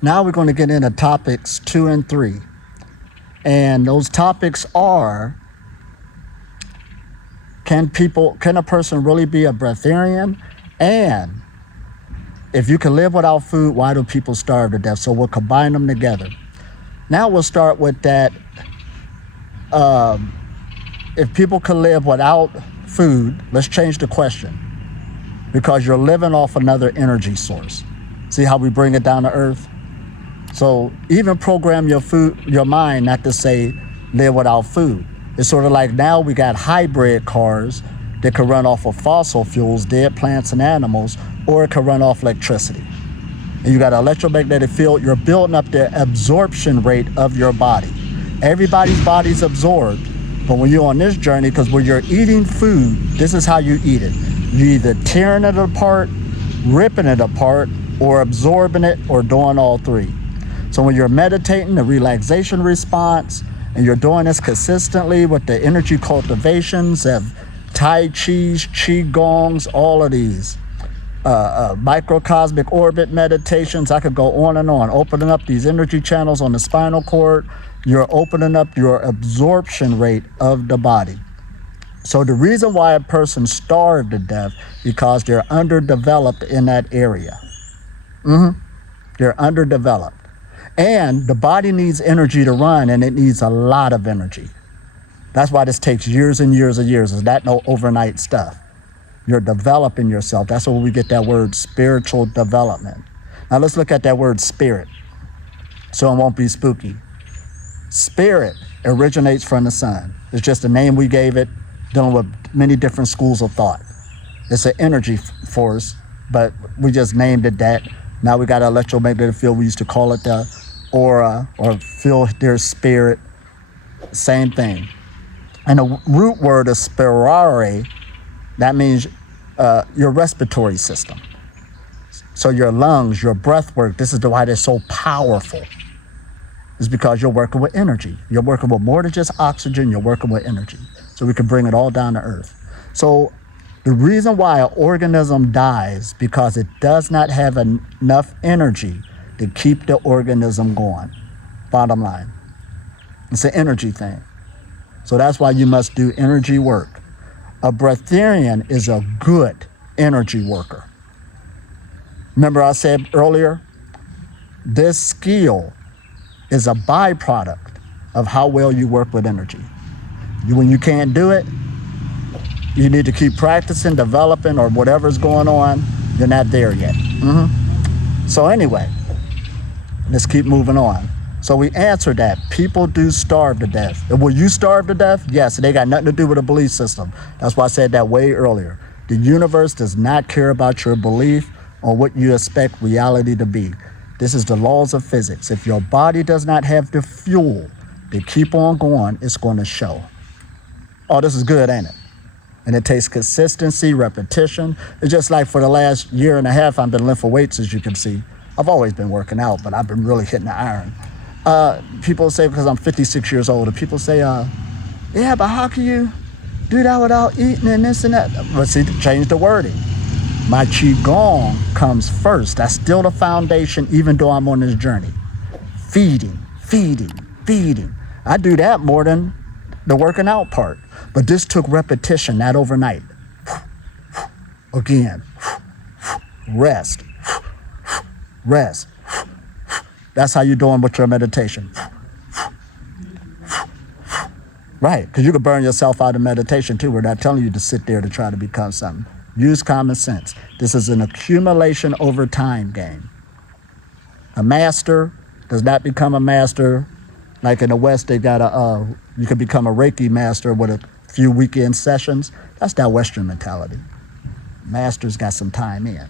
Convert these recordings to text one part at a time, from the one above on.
Now we're going to get into topics 2 and 3. And those topics are, can a person really be a breatharian? And if you can live without food, why do people starve to death? So we'll combine them together. Now we'll start with that. If people can live without food, let's change the question. Because you're living off another energy source. See how we bring it down to earth? So even program your mind not to say live without food. It's sort of like now we got hybrid cars that can run off of fossil fuels, dead plants and animals, or it can run off electricity. And you got an electromagnetic field, you're building up the absorption rate of your body. Everybody's body's absorbed, but when you're on this journey, because when you're eating food, this is how you eat it. You're either tearing it apart, ripping it apart, or absorbing it, or doing all three. So when you're meditating, the relaxation response, and you're doing this consistently with the energy cultivations of Tai Chi's, Qigongs, all of these, microcosmic orbit meditations, I could go on and on, opening up these energy channels on the spinal cord, you're opening up your absorption rate of the body. So the reason why a person starved to death, because they're underdeveloped in that area. They're underdeveloped. And the body needs energy to run, and it needs a lot of energy. That's why this takes years and years and years. Is that no overnight stuff? You're developing yourself. That's where we get that word spiritual development. Now let's look at that word spirit, so it won't be spooky. Spirit originates from the sun. It's just a name we gave it, dealing with many different schools of thought. It's an energy force, but we just named it that. Now we got an electromagnetic field. We used to call it the aura or feel their spirit. Same thing. And the root word is spirare. That means your respiratory system. So your lungs, your breath work, this is why they're so powerful. It's because you're working with energy. You're working with more than just oxygen, you're working with energy. So we can bring it all down to earth. So the reason why an organism dies, because it does not have enough energy to keep the organism going. Bottom line. It's an energy thing. So that's why you must do energy work. A breatharian is a good energy worker. Remember I said earlier, this skill is a byproduct of how well you work with energy. When you can't do it, you need to keep practicing, developing, or whatever's going on. You're not there yet. So anyway, let's keep moving on. So we answered that. People do starve to death. Will you starve to death? Yes, they got nothing to do with a belief system. That's why I said that way earlier. The universe does not care about your belief or what you expect reality to be. This is the laws of physics. If your body does not have the fuel to keep on going, it's going to show. Oh, this is good, ain't it? And it takes consistency, repetition. It's just like for the last year and a half, I've been lifting weights, as you can see. I've always been working out, but I've been really hitting the iron. People say, because I'm 56 years old, and people say, yeah, but how can you do that without eating and this and that? But see, change the wording. My Qigong comes first. That's still the foundation, even though I'm on this journey. Feeding, feeding, feeding. I do that more than the working out part. But this took repetition, not overnight. Again, rest, rest. That's how you're doing with your meditation. Right, because you could burn yourself out of meditation too. We're not telling you to sit there to try to become something. Use common sense. This is an accumulation over time game. A master does not become a master. Like in the West, they got you could become a Reiki master with a few weekend sessions. That's that Western mentality. Masters got some time in.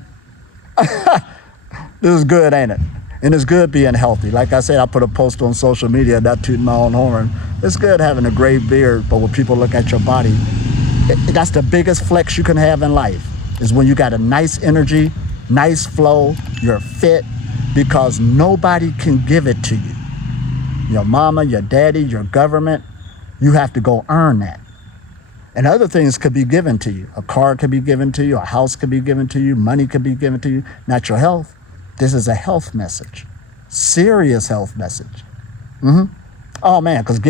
This is good, ain't it? And it's good being healthy. Like I said, I put a post on social media, not tooting my own horn. It's good having a gray beard, but when people look at your body, that's the biggest flex you can have in life, is when you got a nice energy, nice flow, you're fit, because nobody can give it to you. Your mama, your daddy, your government, you have to go earn that. And other things could be given to you. A car could be given to you, a house could be given to you, money could be given to you, not your health. This is a health message. Serious health message. Oh man, because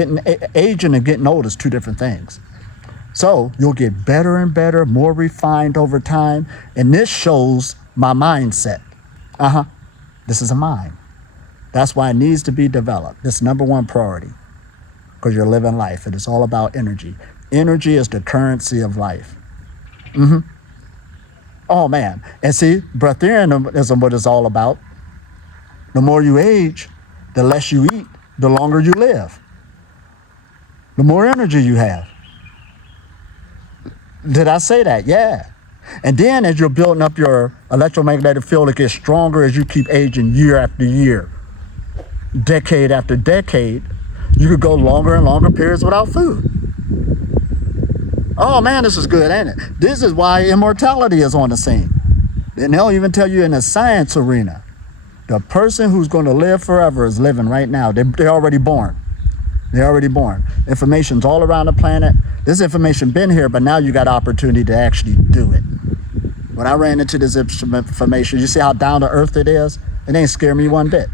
aging and getting old is two different things. So you'll get better and better, more refined over time. And this shows my mindset. This is a mind. That's why it needs to be developed. This number one priority, because you're living life. It is all about energy. Energy is the currency of life. Oh man. And see, breatharianism, what it's all about. The more you age, the less you eat, the longer you live. The more energy you have. Did I say that? Yeah. And then as you're building up your electromagnetic field, it gets stronger as you keep aging year after year, decade after decade. You could go longer and longer periods without food. Oh man, this is good, ain't it? This is why immortality is on the scene. And they'll even tell you in the science arena, the person who's going to live forever is living right now. They're already born. They're already born. Information's all around the planet. This information been here, but now you got opportunity to actually do it. When I ran into this information, you see how down to earth it is? It ain't scare me one bit.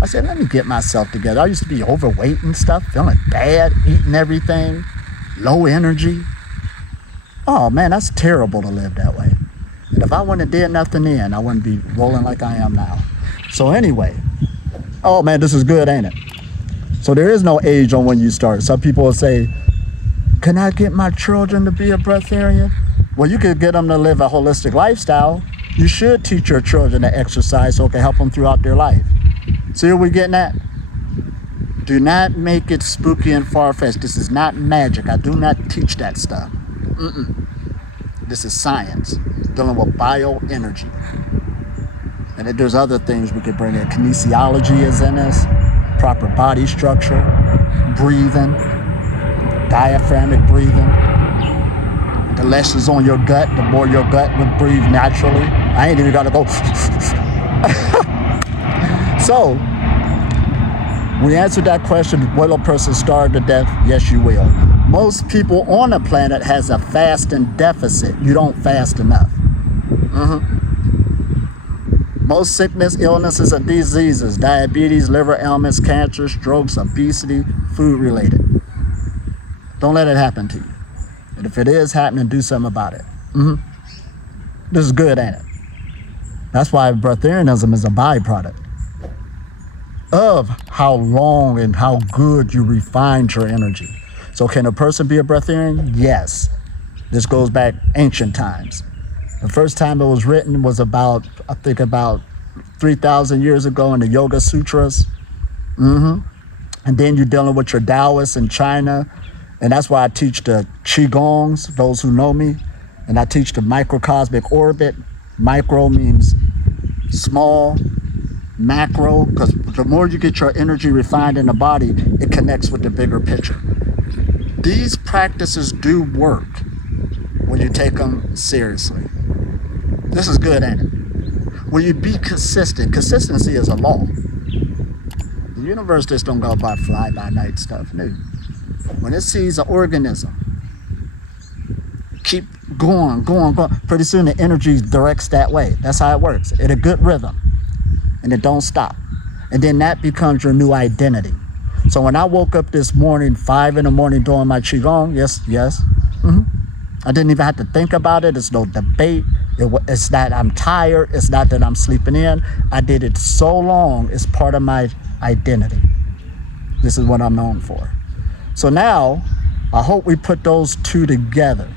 I said, let me get myself together. I used to be overweight and stuff, feeling bad, eating everything, low energy. Oh man, that's terrible to live that way. And if I wouldn't have did nothing then, I wouldn't be rolling like I am now. So anyway, oh man, this is good, ain't it? So there is no age on when you start. Some people will say, can I get my children to be a breatharian? Well, you could get them to live a holistic lifestyle. You should teach your children to exercise so it can help them throughout their life. See what we're getting at? Do not make it spooky and far-fetched. This is not magic. I do not teach that stuff. This is science, dealing with bioenergy. And then there's other things we could bring in. Kinesiology is in this, proper body structure, breathing, diaphragmatic breathing. The less is on your gut, the more your gut would breathe naturally. I ain't even gotta go. So, when you answer that question, will a person starve to death? Yes, you will. Most people on the planet has a fasting deficit. You don't fast enough. Most sickness, illnesses, and diseases, diabetes, liver ailments, cancer, strokes, obesity, food related. Don't let it happen to you. And if it is happening, do something about it. This is good, ain't it? That's why breatharianism is a byproduct of how long and how good you refined your energy. So can a person be a breatharian? Yes. This goes back ancient times. The first time it was written was about 3,000 years ago in the Yoga Sutras. And then you're dealing with your Taoists in China. And that's why I teach the Qigongs, those who know me. And I teach the microcosmic orbit. Micro means small, macro, because the more you get your energy refined in the body, it connects with the bigger picture. These practices do work when you take them seriously. This is good, ain't it? When you be consistent, consistency is a law. The universe just don't go by fly-by-night stuff, no. When it sees an organism, keep going. Pretty soon the energy directs that way. That's how it works. At a good rhythm. And it don't stop. And then that becomes your new identity. So when I woke up this morning, 5 a.m, doing my Qigong, yes. I didn't even have to think about it. It's no debate. It's not I'm tired. It's not that I'm sleeping in. I did it so long. It's part of my identity. This is what I'm known for. So now, I hope we put those two together.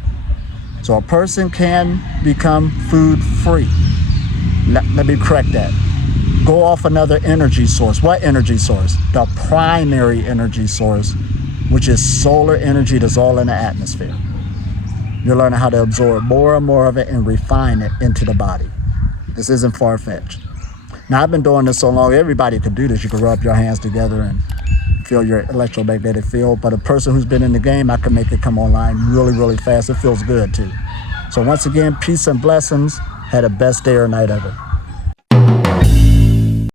So a person can become food free. Let me correct that. Go off another energy source. What energy source? The primary energy source, which is solar energy that's all in the atmosphere. You're learning how to absorb more and more of it and refine it into the body. This isn't far-fetched. Now, I've been doing this so long, everybody could do this. You can rub your hands together and feel your electromagnetic field. But a person who's been in the game, I can make it come online really, really fast. It feels good, too. So once again, peace and blessings. Had the best day or night ever.